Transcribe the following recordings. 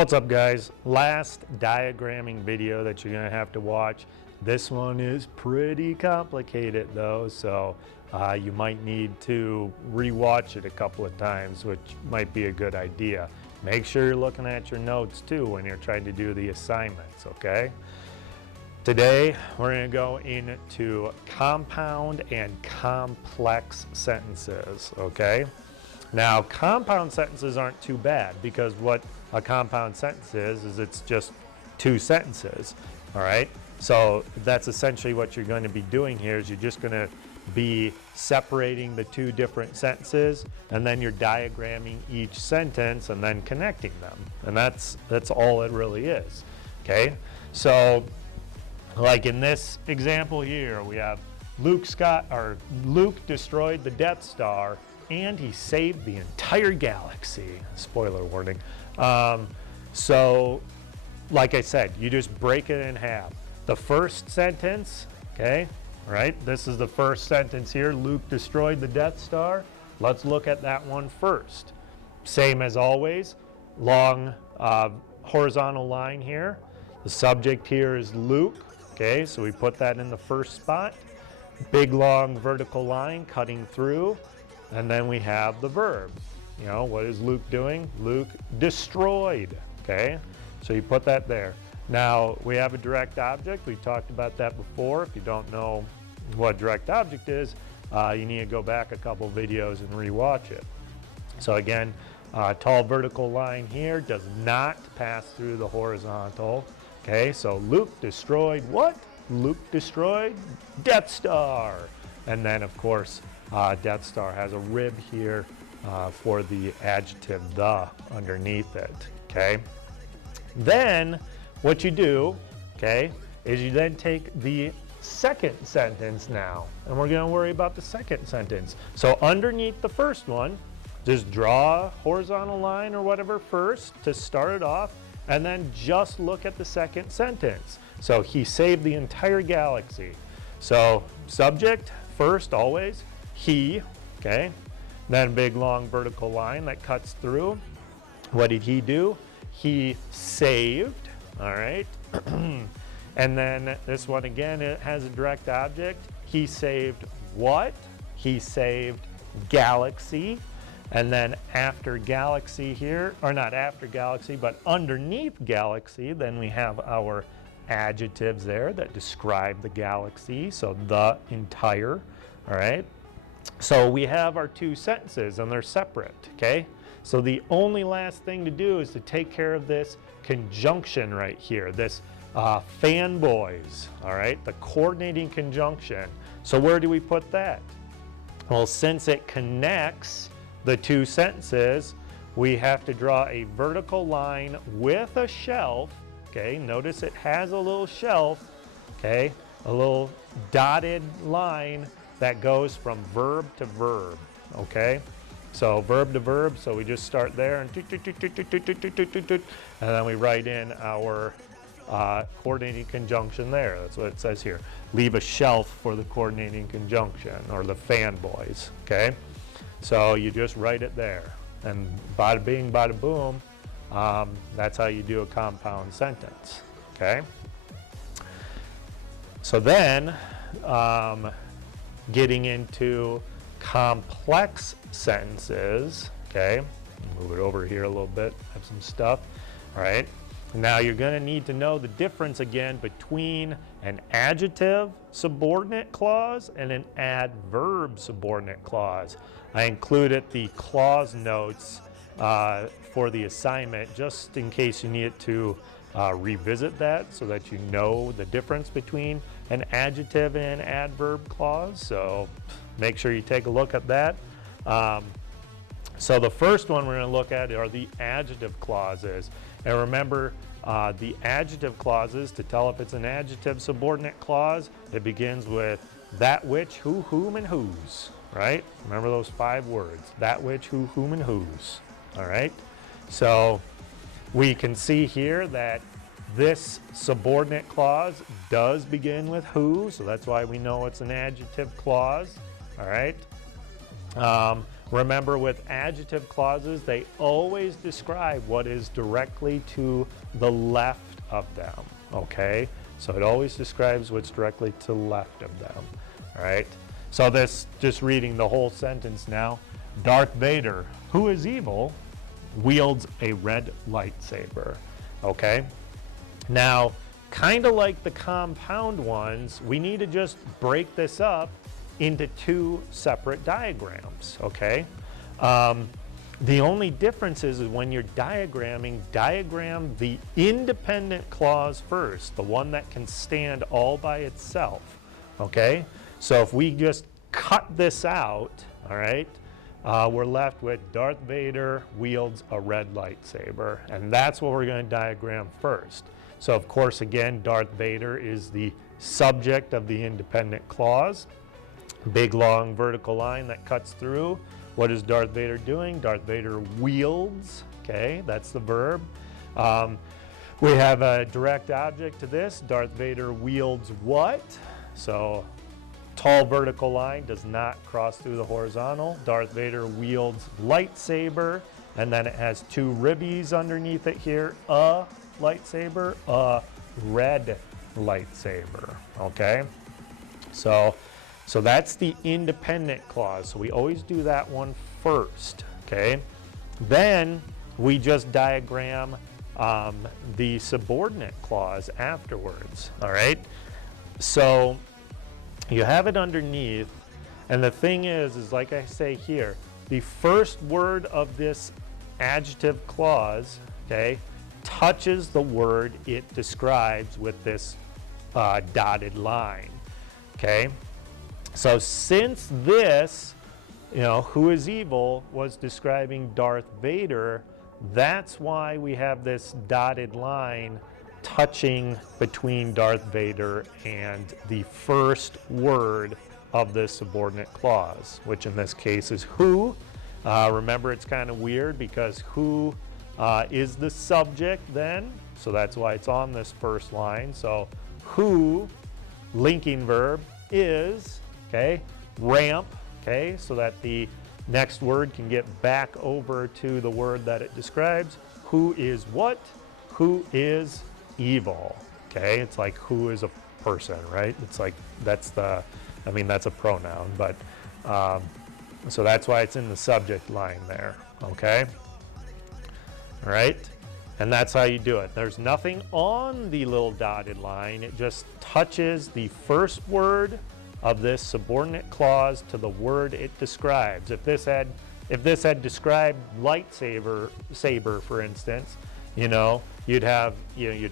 What's up, guys? Last diagramming video that you're gonna have to watch. This one is pretty complicated though, so you might need to rewatch it a couple of times, which might be a good idea. Make sure you're looking at your notes too when you're trying to do the assignments, okay? Today, we're gonna go into compound and complex sentences, okay? Now, compound sentences aren't too bad because what a compound sentence is it's just two sentences, all right? So that's essentially what you're going to be doing here is you're just going to be separating the two different sentences and then you're diagramming each sentence and then connecting them. And that's all it really is, okay? So like in this example here, we have Luke destroyed the Death Star and he saved the entire galaxy. Spoiler warning. So, like I said, you just break it in half. The first sentence, okay, right? This is the first sentence here. Luke destroyed the Death Star. Let's look at that one first. Same as always, long horizontal line here. The subject here is Luke, okay, so we put that in the first spot. Big long vertical line cutting through. And then we have the verb. You know, what is Luke doing? Luke destroyed, okay? So you put that there. Now, we have a direct object. We talked about that before. If you don't know what direct object is, you need to go back a couple videos and rewatch it. So again, tall vertical line here does not pass through the horizontal, okay? So Luke destroyed what? Luke destroyed Death Star. And then, of course, Death Star has a rib here for the adjective the underneath it, okay? Then what you do, okay, is you then take the second sentence now, and we're gonna worry about the second sentence. So underneath the first one, just draw a horizontal line or whatever first to start it off, and then just look at the second sentence. So he saved the entire galaxy. So subject first always, he, okay? Then big long vertical line that cuts through. What did he do? He saved, all right? And then this one again, it has a direct object. He saved what? He saved galaxy. And then after galaxy here, or not after galaxy, but underneath galaxy, then we have our adjectives there that describe the galaxy. So the entire, all right? So we have our two sentences and they're separate, okay? So the only last thing to do is to take care of this conjunction right here, this fanboys, all right? The coordinating conjunction. So where do we put that? Well, since it connects the two sentences, we have to draw a vertical line with a shelf, okay? Notice it has a little shelf, okay? A little dotted line that goes from verb to verb, okay? So verb to verb, so we just start there and then we write in our coordinating conjunction there. That's what it says here. Leave a shelf for the coordinating conjunction or the fanboys, okay? So you just write it there. And bada bing, bada boom, that's how you do a compound sentence, okay? So then, getting into complex sentences, okay? Move it over here a little bit, have some stuff, all right? Now you're gonna need to know the difference again between an adjective subordinate clause and an adverb subordinate clause. I included the clause notes for the assignment just in case you need to revisit that so that you know the difference between an adjective and an adverb clause. So make sure you take a look at that. So the first one we're going to look at are the adjective clauses. And remember, the adjective clauses, to tell if it's an adjective subordinate clause, it begins with that which, who, whom, and whose, right? Remember those 5 words, that which, who, whom, and whose, all right? So we can see here that this subordinate clause does begin with who, so that's why we know it's an adjective clause, all right? Remember, with adjective clauses, they always describe what is directly to the left of them, okay? So it always describes what's directly to the left of them, all right? So this, just reading the whole sentence now, Darth Vader, who is evil, wields a red lightsaber, okay? Now, kind of like the compound ones, we need to just break this up into two separate diagrams, okay? The only difference is when you're diagramming, diagram the independent clause first, the one that can stand all by itself, okay? So if we just cut this out, all right, we're left with Darth Vader wields a red lightsaber, and that's what we're going to diagram first. So of course, again, Darth Vader is the subject of the independent clause. Big long vertical line that cuts through. What is Darth Vader doing? Darth Vader wields, okay, that's the verb. We have a direct object to this. Darth Vader wields what? So tall vertical line does not cross through the horizontal. Darth Vader wields lightsaber, and then it has two ribbies underneath it here. A lightsaber, a red lightsaber, okay? So that's the independent clause. So we always do that one first, okay? Then we just diagram the subordinate clause afterwards, all right? So you have it underneath, and the thing is like I say here, the first word of this adjective clause, okay, touches the word it describes with this dotted line, okay? So since this, you know, who is evil was describing Darth Vader, that's why we have this dotted line touching between Darth Vader and the first word of this subordinate clause, which in this case is who. Remember, it's kind of weird because who is the subject then, so that's why it's on this first line. So who, linking verb, is, okay, ramp, okay, so that the next word can get back over to the word that it describes. Who is what? Who is evil, okay? It's like who is a person, right? It's like that's the, I mean, that's a pronoun, but so that's why it's in the subject line there, okay? All right, and that's how you do it. There's nothing on the little dotted line. It just touches the first word of this subordinate clause to the word it describes. If this had described saber, for instance, you know, you'd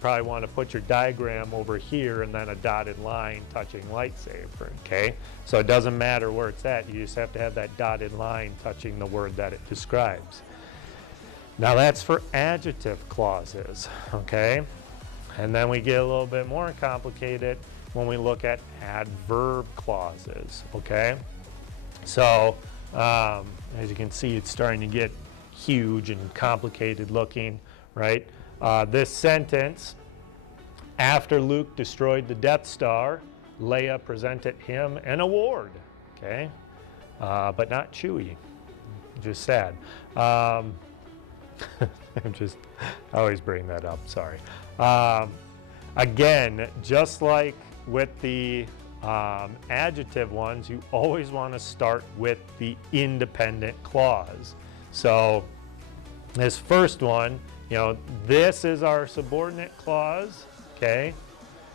probably want to put your diagram over here and then a dotted line touching lightsaber, okay? So it doesn't matter where it's at, you just have to have that dotted line touching the word that it describes. Now that's for adjective clauses, okay? And then we get a little bit more complicated when we look at adverb clauses, okay? So as you can see, it's starting to get huge and complicated looking, right? This sentence, after Luke destroyed the Death Star, Leia presented him an award, okay? But not Chewie, just sad. I always bring that up, sorry. Again, just like with the adjective ones, you always want to start with the independent clause. So this first one, you know, this is our subordinate clause, okay?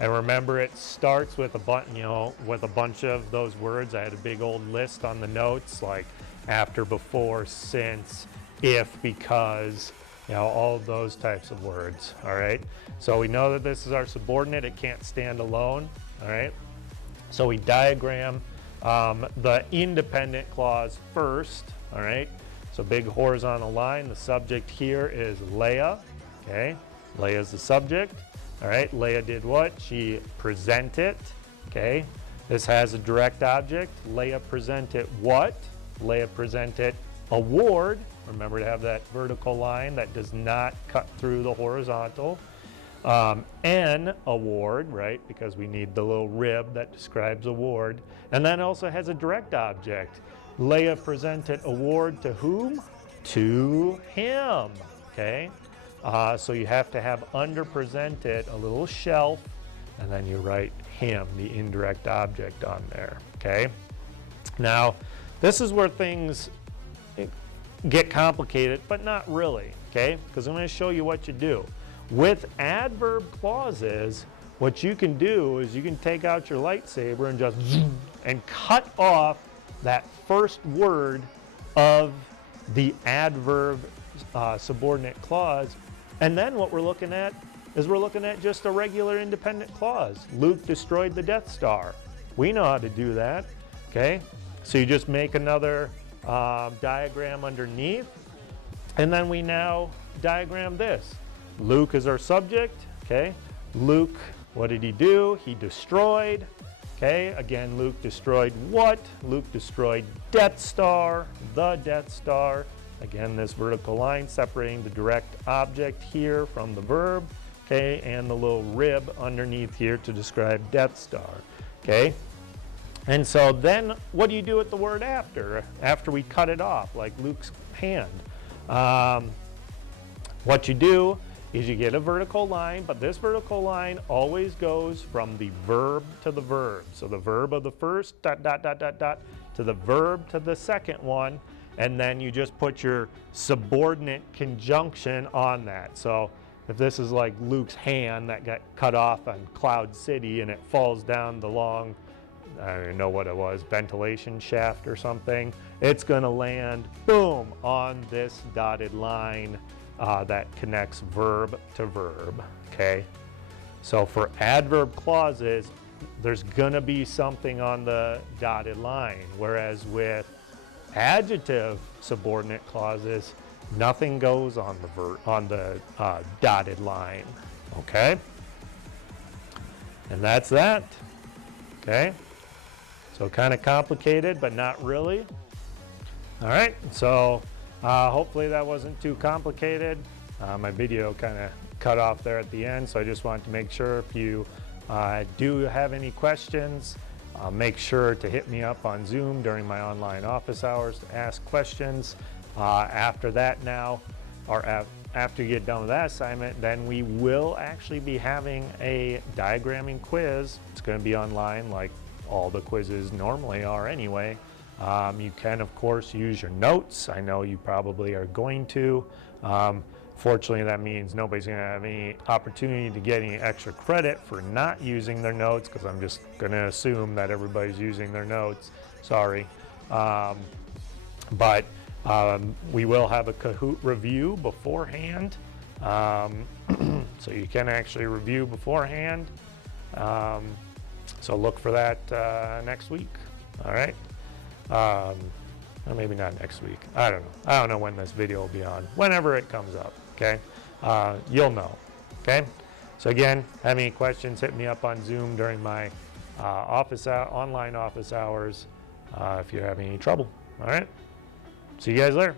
And remember, it starts with a bunch of those words. I had a big old list on the notes, like after, before, since, if, because, you know, all of those types of words, all right? So we know that this is our subordinate. It can't stand alone, all right? So we diagram the independent clause first, all right? So big horizontal line. The subject here is Leia, okay? Leia is the subject, all right? Leia did what? She presented, okay? This has a direct object. Leia presented what? Leia presented award. Remember to have that vertical line that does not cut through the horizontal. An award, right? Because we need the little rib that describes award. And then also has a direct object. Leah presented award to whom? To him, okay? So you have to have under presented a little shelf, and then you write him, the indirect object, on there, okay? Now, this is where things get complicated, but not really, okay? Because I'm going to show you what you do. With adverb clauses, what you can do is you can take out your lightsaber and just and cut off that first word of the adverb subordinate clause. And then what we're looking at is we're looking at just a regular independent clause. Luke destroyed the Death Star. We know how to do that, okay? So you just make another diagram underneath, and then we now diagram this. Luke is our subject, okay? Luke, what did he do? He destroyed, okay? Again, Luke destroyed what? Luke destroyed Death Star, the Death Star. Again, this vertical line separating the direct object here from the verb, okay? And the little rib underneath here to describe Death Star, okay? And so then what do you do with the word after we cut it off, like Luke's hand? What you do is you get a vertical line, but this vertical line always goes from the verb to the verb. So the verb of the first, dot, dot, dot, dot, dot, to the verb to the second one, and then you just put your subordinate conjunction on that. So if this is like Luke's hand that got cut off on Cloud City and it falls down the long, I don't even know what it was, ventilation shaft or something, it's gonna land, boom, on this dotted line that connects verb to verb, okay? So for adverb clauses, there's gonna be something on the dotted line, whereas with adjective subordinate clauses, nothing goes on the dotted line, okay? And that's that, okay? So kind of complicated, but not really. All right, so hopefully that wasn't too complicated. My video kind of cut off there at the end, so I just wanted to make sure if you do have any questions, make sure to hit me up on Zoom during my online office hours to ask questions. After that now, or after you get done with that assignment, then we will actually be having a diagramming quiz. It's going to be online like all the quizzes normally are anyway. You can, of course, use your notes. I know you probably are going to. Fortunately, that means nobody's going to have any opportunity to get any extra credit for not using their notes, because I'm just going to assume that everybody's using their notes. Sorry. But we will have a Kahoot review beforehand. So you can actually review beforehand. So look for that next week. All right. Or maybe not next week. I don't know. I don't know when this video will be on. Whenever it comes up, okay? You'll know, okay? So again, have any questions, hit me up on Zoom during my online office hours if you're having any trouble, all right? See you guys later.